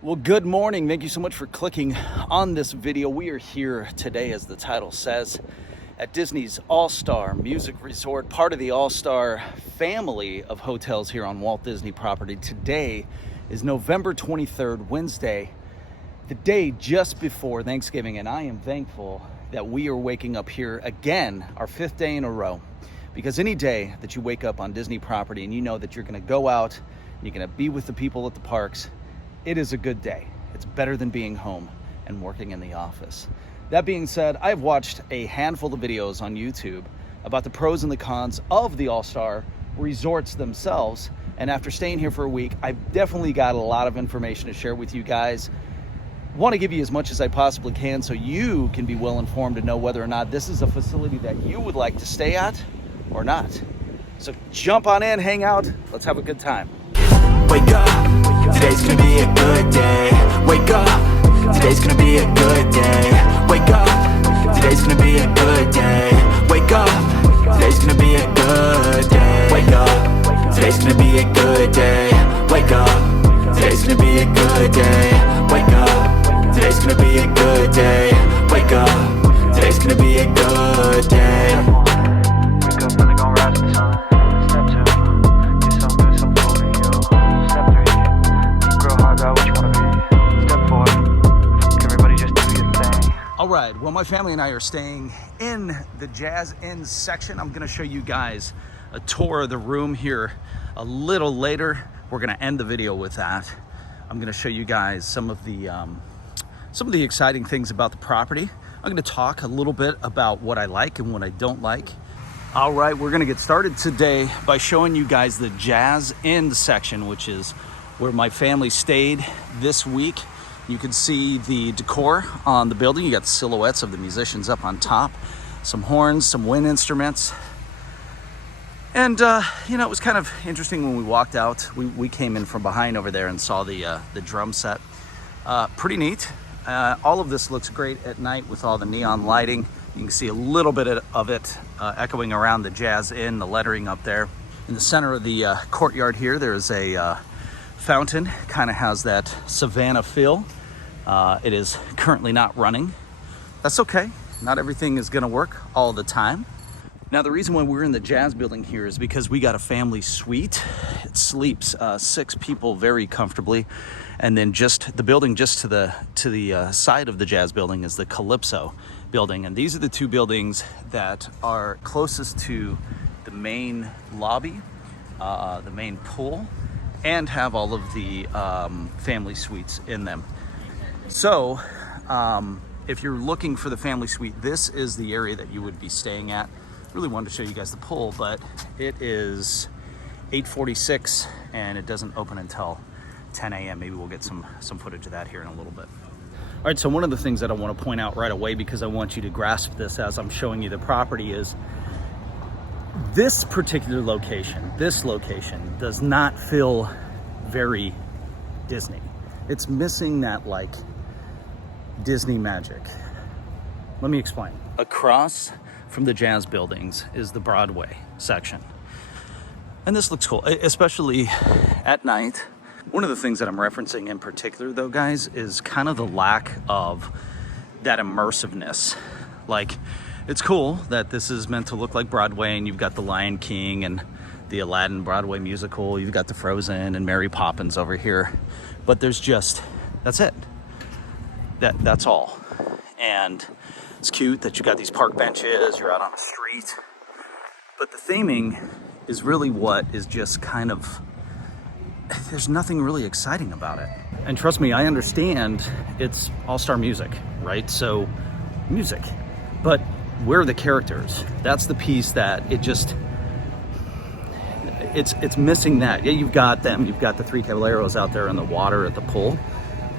Well, good morning. Thank you so much for clicking on this video. We are here today, as the title says, at Disney's All-Star Music Resort, part of the All-Star family of hotels here on Walt Disney property. Today is November 23rd, Wednesday, the day just before Thanksgiving, and I am thankful that we are waking up here again, our fifth day in a row, because any day that you wake up on Disney property and you know that you're going to go out, you're going to be with the people at the parks, it is a good day. It's better than being home and working in the office. That being said, I've watched a handful of videos on YouTube about the pros and the cons of the All-Star resorts themselves. And after staying here for a week, I've definitely got a lot of information to share with you guys. Want to give you as much as I possibly can so you can be well informed to know whether or not this is a facility that you would like to stay at or not. So jump on in, hang out, let's have a good time. Wake up, today's gonna be a good day. Wake up, today's gonna be a good day. Wake up, today's gonna be a good day. Wake up, today's gonna be a good day. Wake up, today's gonna be a good day. Wake up, today's gonna be a good day. Wake up, today's gonna be a good day. Wake up, today's gonna be a good day. Wake up and they gon' rise with the sun. Step 2, get some good, some food in you. Step 3, think real hard about what you wanna be. Step 4, everybody just do your thing. All right, well, my family and I are staying in the Jazz Inn section. I'm gonna show you guys a tour of the room here a little later. We're gonna end the video with that. I'm gonna show you guys some of the exciting things about the property. I'm gonna talk a little bit about what I like and what I don't like. All right, we're gonna get started today by showing you guys the Jazz Inn section, which is where my family stayed this week. You can see the decor on the building. You got the silhouettes of the musicians up on top, some horns, some wind instruments. And, it was kind of interesting when we walked out. We came in from behind over there and saw the drum set. Pretty neat. All of this looks great at night with all the neon lighting. You can see a little bit of it echoing around the Jazz Inn, the lettering up there. In the center of the courtyard here, there's a fountain. Kind of has that Savannah feel. It is currently not running. That's okay. Not everything is gonna work all the time. Now, the reason why we're in the Jazz building here is because we got a family suite. It sleeps 6 people very comfortably. And then just the building just to the side of the Jazz building is the Calypso building. And these are the 2 buildings that are closest to the main lobby, the main pool, and have all of the family suites in them. So if you're looking for the family suite, this is the area that you would be staying at. Really wanted to show you guys the pool, but it is 8:46 and it doesn't open until 10 a.m. Maybe we'll get some footage of that here in a little bit. All right, so one of the things that I want to point out right away, because I want you to grasp this as I'm showing you the property, is this particular location, does not feel very Disney. It's missing that like Disney magic. Let me explain. Across from the Jazz buildings is the Broadway section. And this looks cool, especially at night. One of the things that I'm referencing in particular though, guys, is kind of the lack of that immersiveness. Like, it's cool that this is meant to look like Broadway and you've got the Lion King and the Aladdin Broadway musical, you've got the Frozen and Mary Poppins over here, but there's just, that's it. That's all. And it's cute that you got these park benches, you're out on the street, but the theming is really what is just kind of, there's nothing really exciting about it. And trust me, I understand it's All-Star music, right? So music, but where are the characters? That's the piece that it just, it's missing that. Yeah, you've got them, you've got the 3 Caballeros out there in the water at the pool,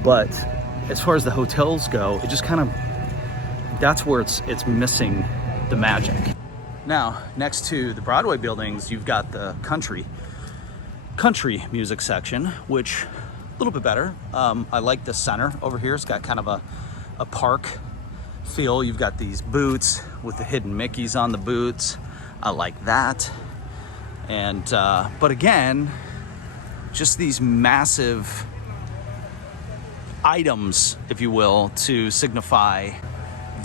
but as far as the hotels go, it just kind of, that's where it's missing the magic. Now, next to the Broadway buildings, you've got the country music section, which a little bit better. I like the center over here. It's got kind of a park feel. You've got these boots with the hidden Mickeys on the boots. I like that. And but again, just these massive items, if you will, to signify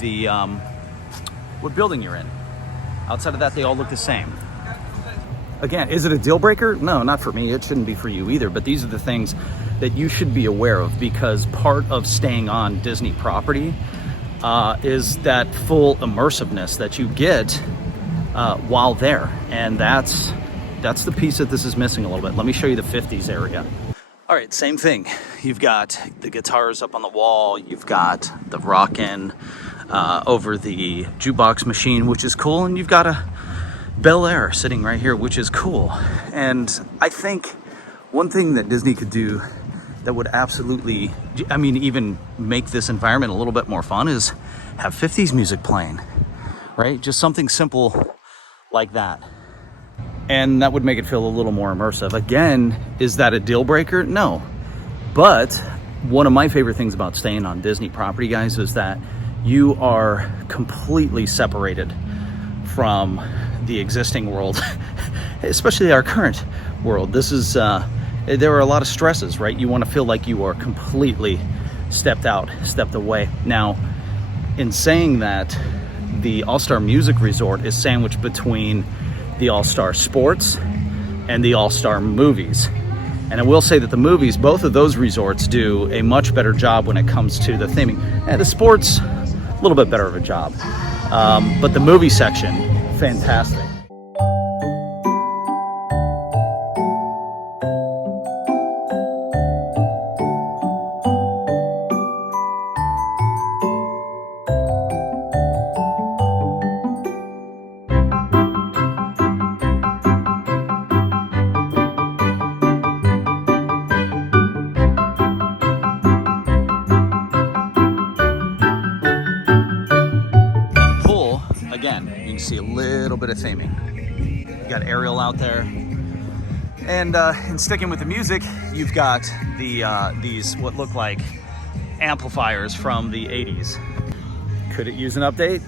the what building you're in. Outside of that, they all look the same. Again, is it a deal breaker? No, not for me. It shouldn't be for you either, but these are the things that you should be aware of, because part of staying on Disney property is that full immersiveness that you get while there. And that's the piece that this is missing a little bit. Let me show you the 50s area. All right, same thing. You've got the guitars up on the wall. You've got the rockin' over the jukebox machine, which is cool. And you've got a Bel Air sitting right here, which is cool. And I think one thing that Disney could do that would absolutely, I mean, even make this environment a little bit more fun is have 50s music playing, right? Just something simple like that. And that would make it feel a little more immersive. Again, is that a deal breaker? No. But one of my favorite things about staying on Disney property, guys, is that you are completely separated from the existing world, especially our current world. This is, there are a lot of stresses, right? You want to feel like you are completely stepped away. Now, in saying that, the All-Star Music Resort is sandwiched between the All-Star Sports and the All-Star Movies. And I will say that the movies, both of those resorts do a much better job when it comes to the theming. And the sports, a little bit better of a job. But the movie section, fantastic. Again, you can see a little bit of theming. You got Ariel out there. And sticking with the music, you've got these what look like amplifiers from the 80s. Could it use an update?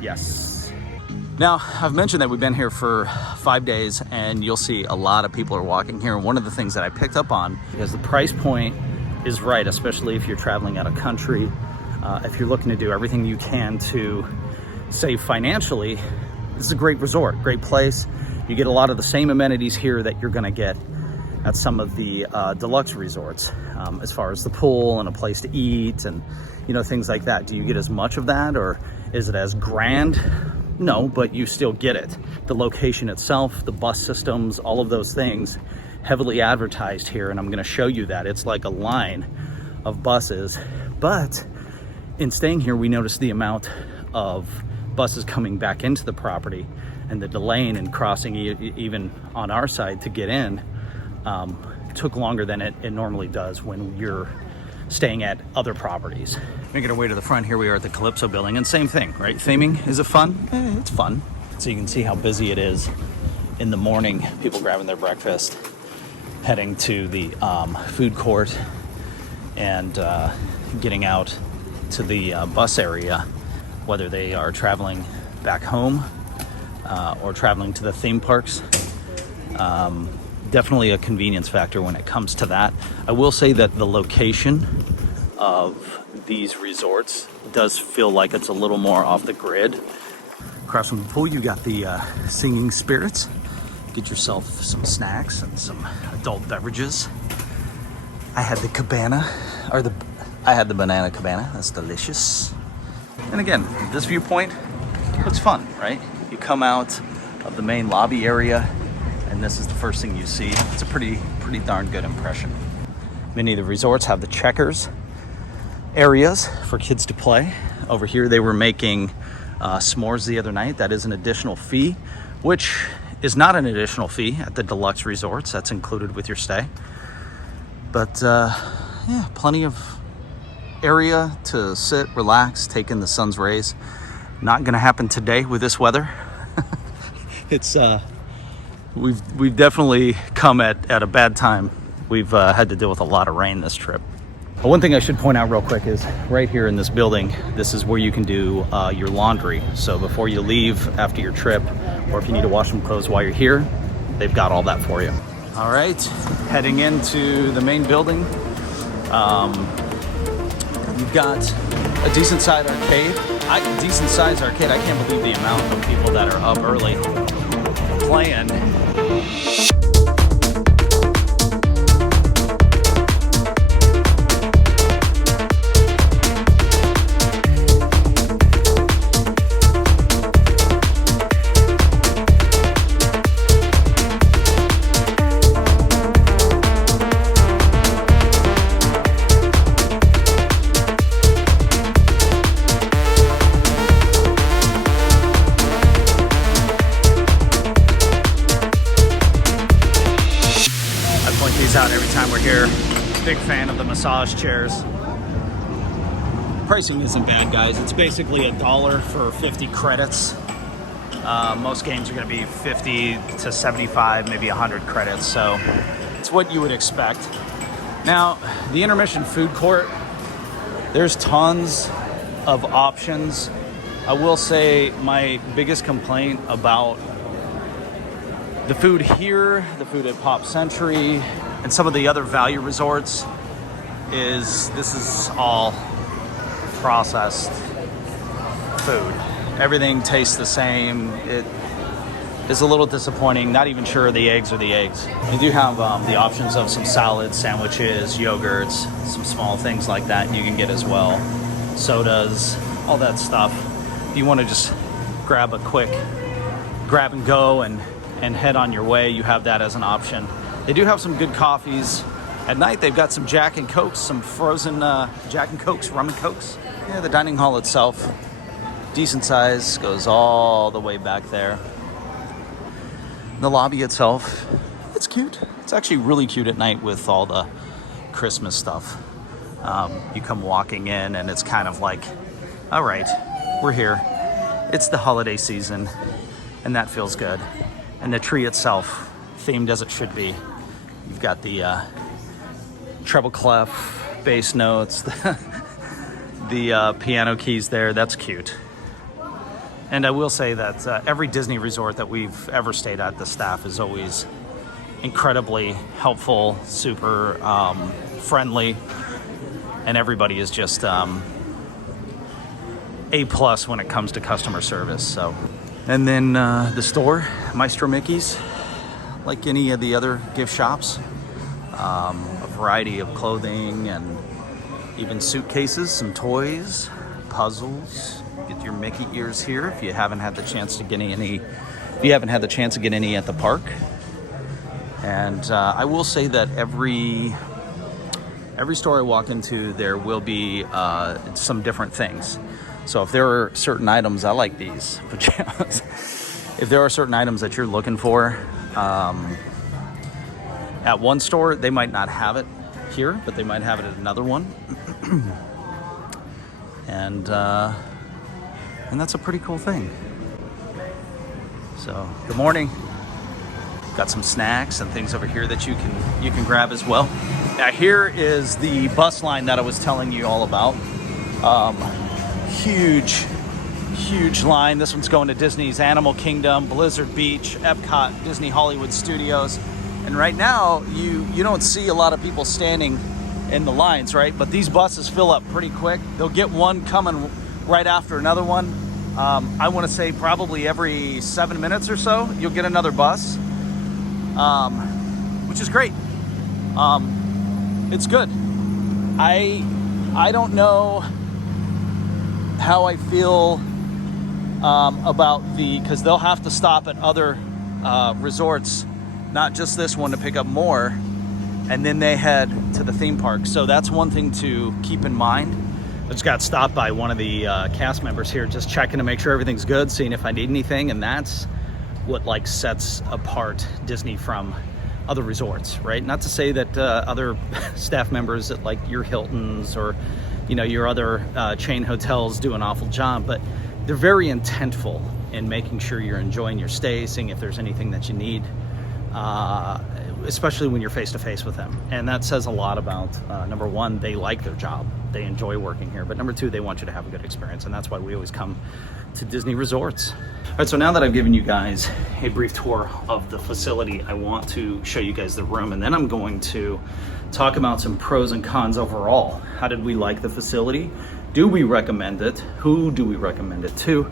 Yes. Now, I've mentioned that we've been here for 5 days, and you'll see a lot of people are walking here. And one of the things that I picked up on, because the price point is right, especially if you're traveling out of country, if you're looking to do everything you can to save financially, this is a great resort, great place. You get a lot of the same amenities here that you're gonna get at some of the deluxe resorts, as far as the pool and a place to eat and, you know, things like that. Do you get as much of that, or is it as grand? No, but you still get it. The location itself, the bus systems, all of those things, heavily advertised here, and I'm gonna show you that. It's like a line of buses, but in staying here, we noticed the amount of buses coming back into the property and the delaying and crossing even on our side to get in took longer than it normally does when you're staying at other properties. Making our way to the front, here we are at the Calypso building, and same thing, right? Theming, is it fun? It's fun. So you can see how busy it is in the morning, people grabbing their breakfast, heading to the food court, and getting out to the bus area, whether they are traveling back home or traveling to the theme parks. Definitely a convenience factor when it comes to that. I will say that the location of these resorts does feel like it's a little more off the grid. Across from the pool, you got the Singing Spirits. Get yourself some snacks and some adult beverages. I had the cabana, I had the banana cabana. That's delicious. And again, this viewpoint looks fun, right? You come out of the main lobby area, and this is the first thing you see. It's a pretty darn good impression. Many of the resorts have the checkers areas for kids to play. Over here, they were making s'mores the other night. That is an additional fee, which is not an additional fee at the deluxe resorts. That's included with your stay. But yeah, plenty of area to sit, relax, take in the sun's rays. Not gonna happen today with this weather. It's we've definitely come at a bad time. We've had to deal with a lot of rain this trip. But one thing I should point out real quick is right here in this building, this is where you can do your laundry. So before you leave after your trip, or if you need to wash some clothes while you're here, they've got all that for you. All right, heading into the main building. You've got a decent sized arcade. I can't believe the amount of people that are up early playing. Out every time we're here. Big fan of the massage chairs. Pricing isn't bad, guys. It's basically $1 for 50 credits. Most games are going to be 50 to 75, maybe 100 credits, so it's what you would expect. Now, the intermission food court, there's tons of options. I will say my biggest complaint about the food here, the food at Pop Century, and some of the other value resorts is this is all processed food. Everything tastes the same. It is a little disappointing. Not even sure the eggs are the eggs. You do have the options of some salads, sandwiches, yogurts, some small things like that you can get as well. Sodas, all that stuff. If you want to just grab a quick grab and go and head on your way, you have that as an option. They do have some good coffees. At night, they've got some Jack and Cokes, some frozen Jack and Cokes, rum and Cokes. Yeah, the dining hall itself, decent size, goes all the way back there. The lobby itself, it's cute. It's actually really cute at night with all the Christmas stuff. You come walking in and it's kind of like, all right, we're here. It's the holiday season, and that feels good. And the tree itself, themed as it should be. You've got the treble clef, bass notes, the piano keys there. That's cute. And I will say that every Disney resort that we've ever stayed at, the staff is always incredibly helpful, super friendly, and everybody is just A+ when it comes to customer service. So, and then the store, Maestro Mickey's. Like any of the other gift shops, a variety of clothing and even suitcases, some toys, puzzles. Get your Mickey ears here if you haven't had the chance to get any. If you haven't had the chance to get any at the park. And I will say that every store I walk into, there will be some different things. So if there are certain items, I like these pajamas. If there are certain items that you're looking for. At one store, they might not have it here, but they might have it at another one. and that's a pretty cool thing. So, good morning. Got some snacks and things over here that you can grab as well. Now, here is the bus line that I was telling you all about. Huge line. This one's going to Disney's Animal Kingdom, Blizzard Beach, Epcot, Disney Hollywood Studios. And right now, you don't see a lot of people standing in the lines, right? But these buses fill up pretty quick. They'll get one coming right after another one. I want to say probably every 7 minutes or so, you'll get another bus, which is great. It's good. I don't know how I feel about because they'll have to stop at other resorts, not just this one, to pick up more, and then they head to the theme park. So that's one thing to keep in mind. I just got stopped by one of the cast members here, just checking to make sure everything's good, seeing if I need anything, and that's what like sets apart Disney from other resorts, right? Not to say that other staff members at like your Hiltons or your other chain hotels do an awful job, but they're very intentful in making sure you're enjoying your stay, seeing if there's anything that you need, especially when you're face to face with them. And that says a lot about, number one, they like their job, they enjoy working here, but number two, they want you to have a good experience, and that's why we always come to Disney resorts. All right, so now that I've given you guys a brief tour of the facility, I want to show you guys the room, and then I'm going to talk about some pros and cons overall. How did we like the facility? Do we recommend it? Who do we recommend it to?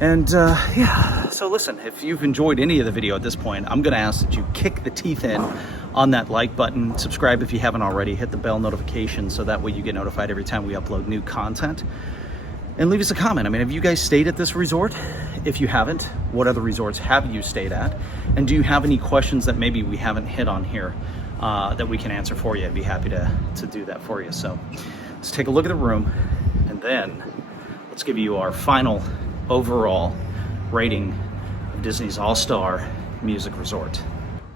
And yeah, so listen, if you've enjoyed any of the video at this point, I'm gonna ask that you kick the teeth in on that like button, subscribe if you haven't already, hit the bell notification so that way you get notified every time we upload new content. And leave us a comment. I mean, have you guys stayed at this resort? If you haven't, what other resorts have you stayed at? And do you have any questions that maybe we haven't hit on here that we can answer for you? I'd be happy to do that for you. So let's take a look at the room and then let's give you our final overall rating of Disney's All-Star Music Resort.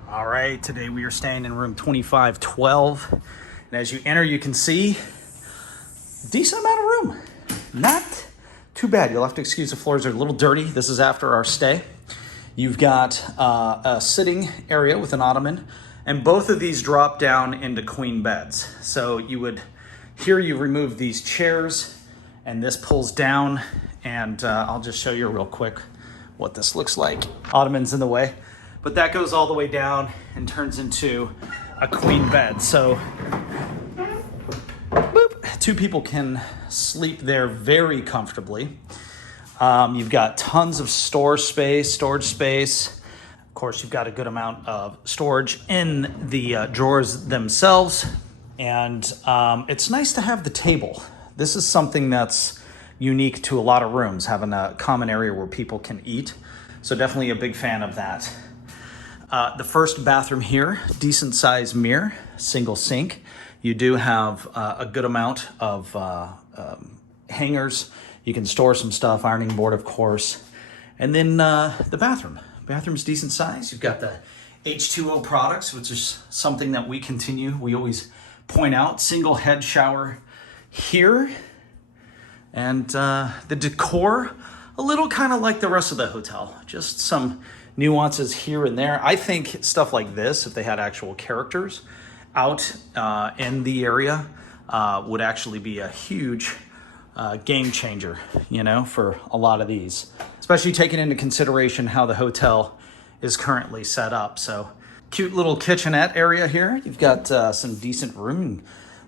All right, today we are staying in room 2512. And as you enter, you can see a decent amount of room. Not too bad. You'll have to excuse the floors are a little dirty. This is after our stay. You've got a sitting area with an ottoman, and both of these drop down into queen beds. So you remove these chairs, and this pulls down, and I'll just show you real quick what this looks like. Ottoman's in the way, but that goes all the way down and turns into a queen bed. So two people can sleep there very comfortably. You've got tons of storage space. Of course, you've got a good amount of storage in the drawers themselves. And it's nice to have the table. This is something that's unique to a lot of rooms, having a common area where people can eat. So definitely a big fan of that. The first bathroom here, decent sized mirror, single sink. You do have a good amount of hangers. You can store some stuff, ironing board, of course. And then the bathroom. Bathroom's decent size. You've got the H2O products, which is something that we always point out. Single head shower here. And the decor, a little kind of like the rest of the hotel. Just some nuances here and there. I think stuff like this, if they had actual characters out in the area, would actually be a huge game changer, for a lot of these, especially taking into consideration how the hotel is currently set up. So cute little kitchenette area here. You've got some decent room.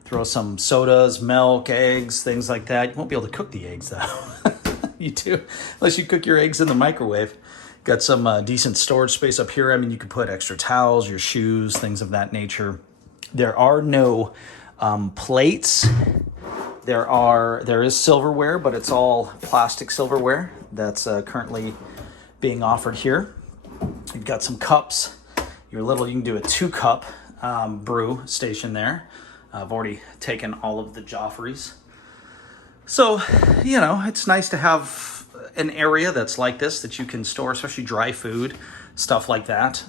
Throw some sodas, milk, eggs, things like that. You won't be able to cook the eggs though. You do, unless you cook your eggs in the microwave. Got some decent storage space up here. I mean, you could put extra towels, your shoes, things of that nature. There are no plates. There is silverware, but it's all plastic silverware that's currently being offered here. You've got some cups. You can do a 2-cup brew station there. I've already taken all of the Joffreys. So, it's nice to have an area that's like this that you can store, especially dry food, stuff like that,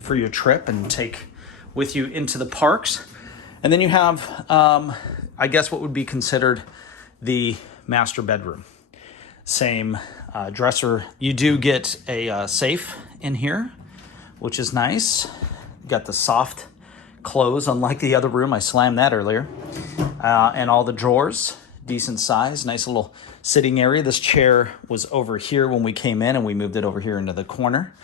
for your trip and take with you into the parks. And then you have, I guess what would be considered the master bedroom. Same dresser. You do get a safe in here, which is nice. Got the soft close, unlike the other room. I slammed that earlier. And all the drawers, decent size, nice little sitting area. This chair was over here when we came in, and we moved it over here into the corner.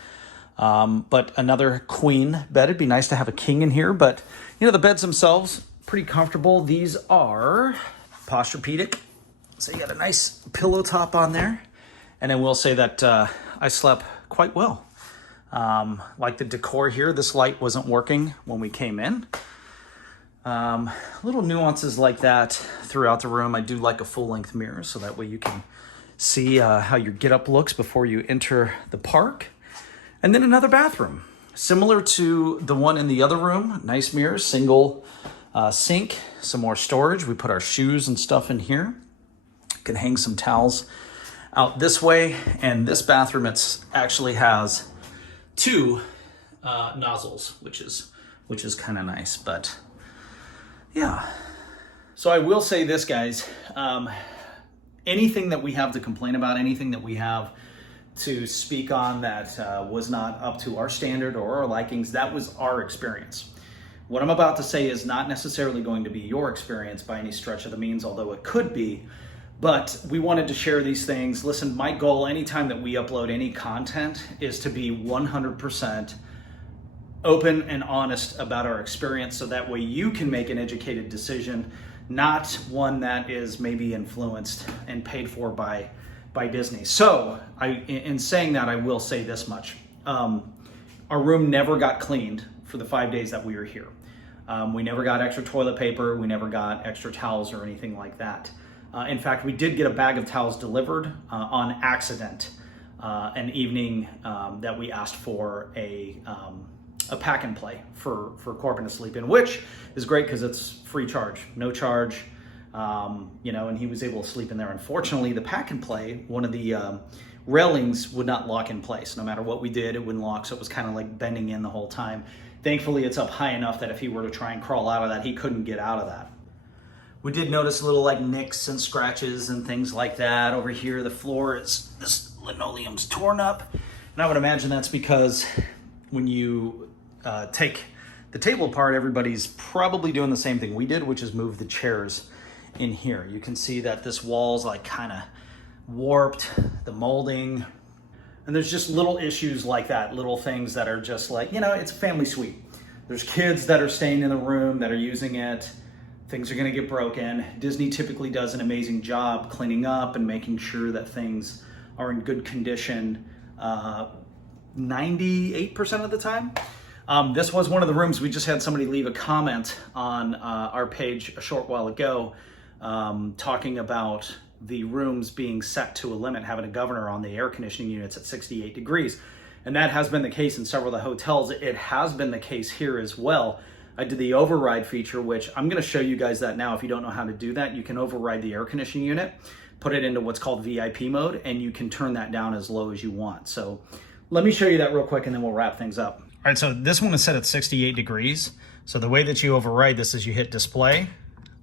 But another queen bed. It'd be nice to have a king in here, but the beds themselves, pretty comfortable. These are Posturepedic. So you got a nice pillow top on there. And I will say that I slept quite well. Like the decor here, this light wasn't working when we came in. Little nuances like that throughout the room. I do like a full-length mirror, so that way you can see how your get-up looks before you enter the park. And then another bathroom, similar to the one in the other room. Nice mirror, single sink, some more storage. We put our shoes and stuff in here. Can hang some towels out this way. And this bathroom, actually has 2 nozzles, which is kind of nice. But yeah. So I will say this, guys. Anything that we have to complain about, anything that we have to speak on that was not up to our standard or our likings, that was our experience. What I'm about to say is not necessarily going to be your experience by any stretch of the means, although it could be, but we wanted to share these things. Listen, my goal anytime that we upload any content is to be 100% open and honest about our experience so that way you can make an educated decision, not one that is maybe influenced and paid for by Disney. So in saying that, I will say this much. Our room never got cleaned for the 5 days that we were here. We never got extra toilet paper. We never got extra towels or anything like that. In fact, we did get a bag of towels delivered on accident an evening that we asked for a pack and play for Corbin to sleep in, which is great because it's free charge, no charge, and he was able to sleep in there. Unfortunately, the pack and play, one of the railings would not lock in place. No matter what we did, it wouldn't lock, so it was kind of like bending in the whole time. Thankfully, it's up high enough that if he were to try and crawl out of that, he couldn't get out of that. We did notice little like nicks and scratches and things like that. Over here, the floor is, this linoleum's torn up. And I would imagine that's because when you take the table apart, everybody's probably doing the same thing we did, which is move the chairs in here. You can see that this wall's like kind of warped, the molding, and there's just little issues like that, little things that are just like, it's a family suite. There's kids that are staying in the room that are using it. Things are gonna get broken. Disney typically does an amazing job cleaning up and making sure that things are in good condition 98% of the time. This was one of the rooms. We just had somebody leave a comment on our page a short while ago talking about the rooms being set to a limit, having a governor on the air conditioning units at 68 degrees. And that has been the case in several of the hotels. It has been the case here as well. I did the override feature, which I'm gonna show you guys that now. If you don't know how to do that, you can override the air conditioning unit, put it into what's called VIP mode, and you can turn that down as low as you want. So let me show you that real quick and then we'll wrap things up. All right, so this one is set at 68 degrees. So the way that you override this is you hit display,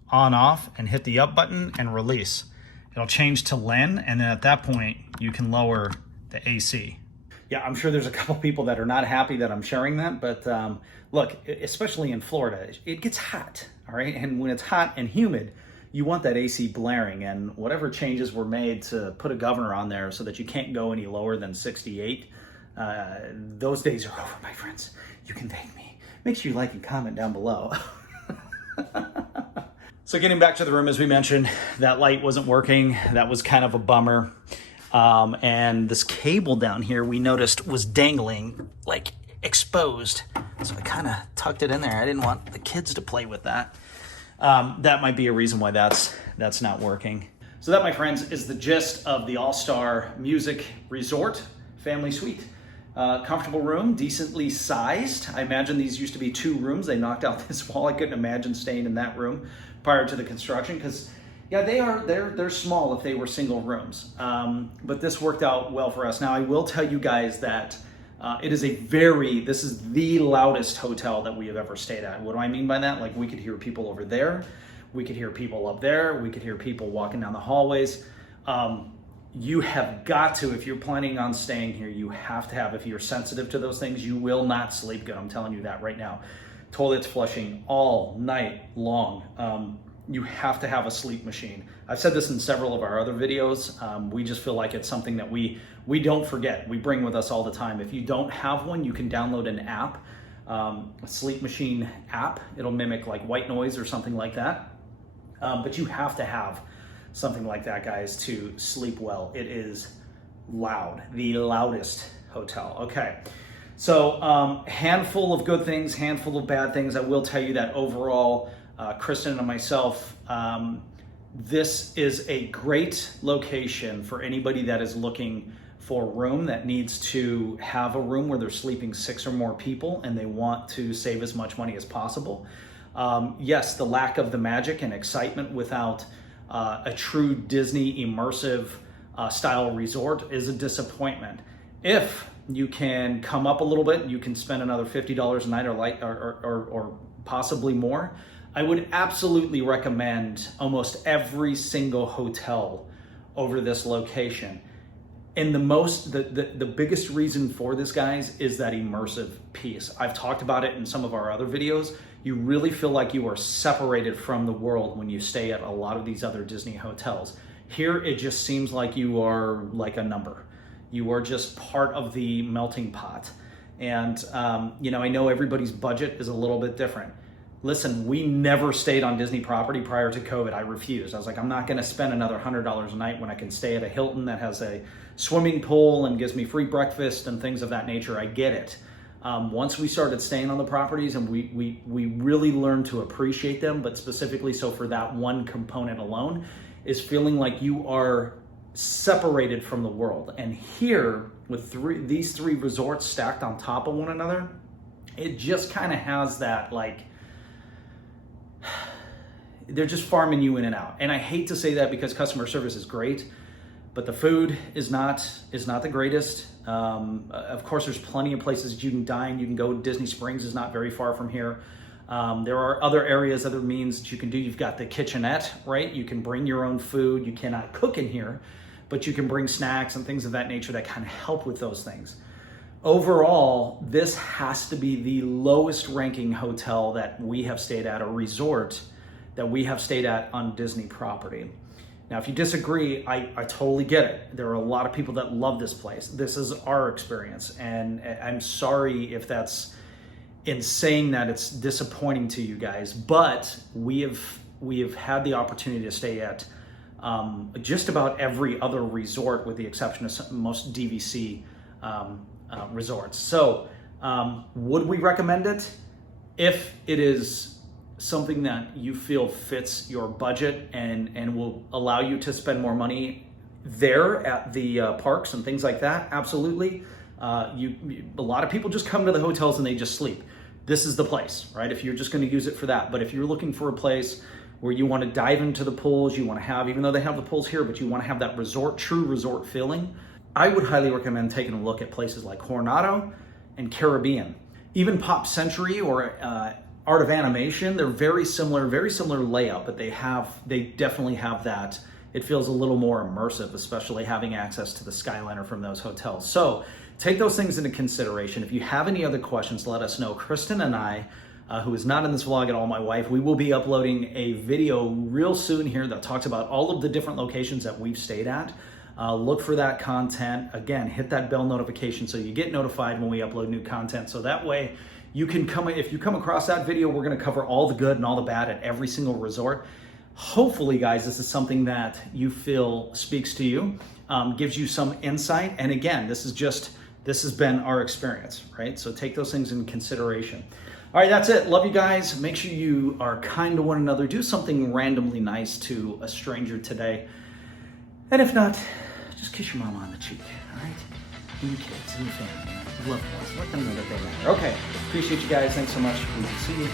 on, off, and hit the up button and release. It'll change to LEN, and then at that point, you can lower the AC. Yeah, I'm sure there's a couple people that are not happy that I'm sharing that, but look, especially in Florida, it gets hot, all right? And when it's hot and humid, you want that AC blaring, and whatever changes were made to put a governor on there so that you can't go any lower than 68, those days are over, my friends. You can thank me. Make sure you like and comment down below. So getting back to the room, as we mentioned, that light wasn't working. That was kind of a bummer. And this cable down here we noticed was dangling, like exposed. So I kind of tucked it in there. I didn't want the kids to play with that. That might be a reason why that's not working. So that, my friends, is the gist of the All-Star Music Resort Family Suite. Comfortable room, decently sized. I imagine these used to be 2 rooms. They knocked out this wall. I couldn't imagine staying in that room prior to the construction because, yeah, they're small if they were single rooms. But this worked out well for us. Now, I will tell you guys that this is the loudest hotel that we have ever stayed at. What do I mean by that? Like, we could hear people over there. We could hear people up there. We could hear people walking down the hallways. You have got to, if you're planning on staying here, you have to have, if you're sensitive to those things, you will not sleep good. I'm telling you that right now. Toilets flushing all night long. You have to have a sleep machine. I've said this in several of our other videos. We just feel like it's something that we don't forget. We bring with us all the time. If you don't have one, you can download an app, a sleep machine app. It'll mimic like white noise or something like that. But you have to have something like that, guys, to sleep well. It is loud, the loudest hotel. Okay, so handful of good things, handful of bad things. I will tell you that overall, Kristen and myself, this is a great location for anybody that is looking for a room, that needs to have a room where they're sleeping 6 or more people and they want to save as much money as possible. Yes, the lack of the magic and excitement without a true Disney immersive style resort is a disappointment. If you can come up a little bit, you can spend another $50 a night or possibly more. I would absolutely recommend almost every single hotel over this location. And the biggest reason for this, guys, is that immersive piece. I've talked about it in some of our other videos. You really feel like you are separated from the world when you stay at a lot of these other Disney hotels. Here, it just seems like you are like a number. You are just part of the melting pot. And, you know, I know everybody's budget is a little bit different. Listen, we never stayed on Disney property prior to COVID. I refused. I was like, I'm not going to spend another $100 a night when I can stay at a Hilton that has a swimming pool and gives me free breakfast and things of that nature. I get it. Once we started staying on the properties and we really learned to appreciate them, but specifically so for that one component alone, is feeling like you are separated from the world. And here, with these three resorts stacked on top of one another, it just kind of has that, like, they're just farming you in and out. And I hate to say that because customer service is great, but the food is not the greatest. Of course, there's plenty of places you can dine. You can go. Disney Springs is not very far from here. There are other areas, other means that you can do. You've got the kitchenette, right? You can bring your own food. You cannot cook in here, but you can bring snacks and things of that nature that kind of help with those things. Overall, this has to be the lowest ranking hotel that we have stayed at, a resort that we have stayed at on Disney property. Now, if you disagree, I totally get it. There are a lot of people that love this place. This is our experience, and I'm sorry if that's, in saying that, it's disappointing to you guys, but we have had the opportunity to stay at just about every other resort with the exception of most DVC resorts. So would we recommend it? If it is something that you feel fits your budget and will allow you to spend more money there at the parks and things like that, absolutely. A lot of people just come to the hotels and they just sleep. This is the place, right? If you're just going to use it for that. But if you're looking for a place where you want to dive into the pools, you want to have, even though they have the pools here, but you want to have that resort, true resort feeling, I would highly recommend taking a look at places like Coronado and Caribbean. Even Pop Century or Art of Animation, they're very similar layout, but they definitely have that. It feels a little more immersive, especially having access to the Skyliner from those hotels. So take those things into consideration. If you have any other questions, let us know. Kristen and I, who is not in this vlog at all, my wife, we will be uploading a video real soon here that talks about all of the different locations that we've stayed at. Look for that content. Again, hit that bell notification so you get notified when we upload new content. So that way you can if you come across that video, we're going to cover all the good and all the bad at every single resort. Hopefully, guys, this is something that you feel speaks to you, gives you some insight. And again, this has been our experience, right? So take those things into consideration. All right, that's it. Love you guys. Make sure you are kind to one another. Do something randomly nice to a stranger today. And if not, just kiss your mama on the cheek, all right? And your kids and your family, loved ones. Let them know that they matter. Okay, appreciate you guys. Thanks so much. We will see you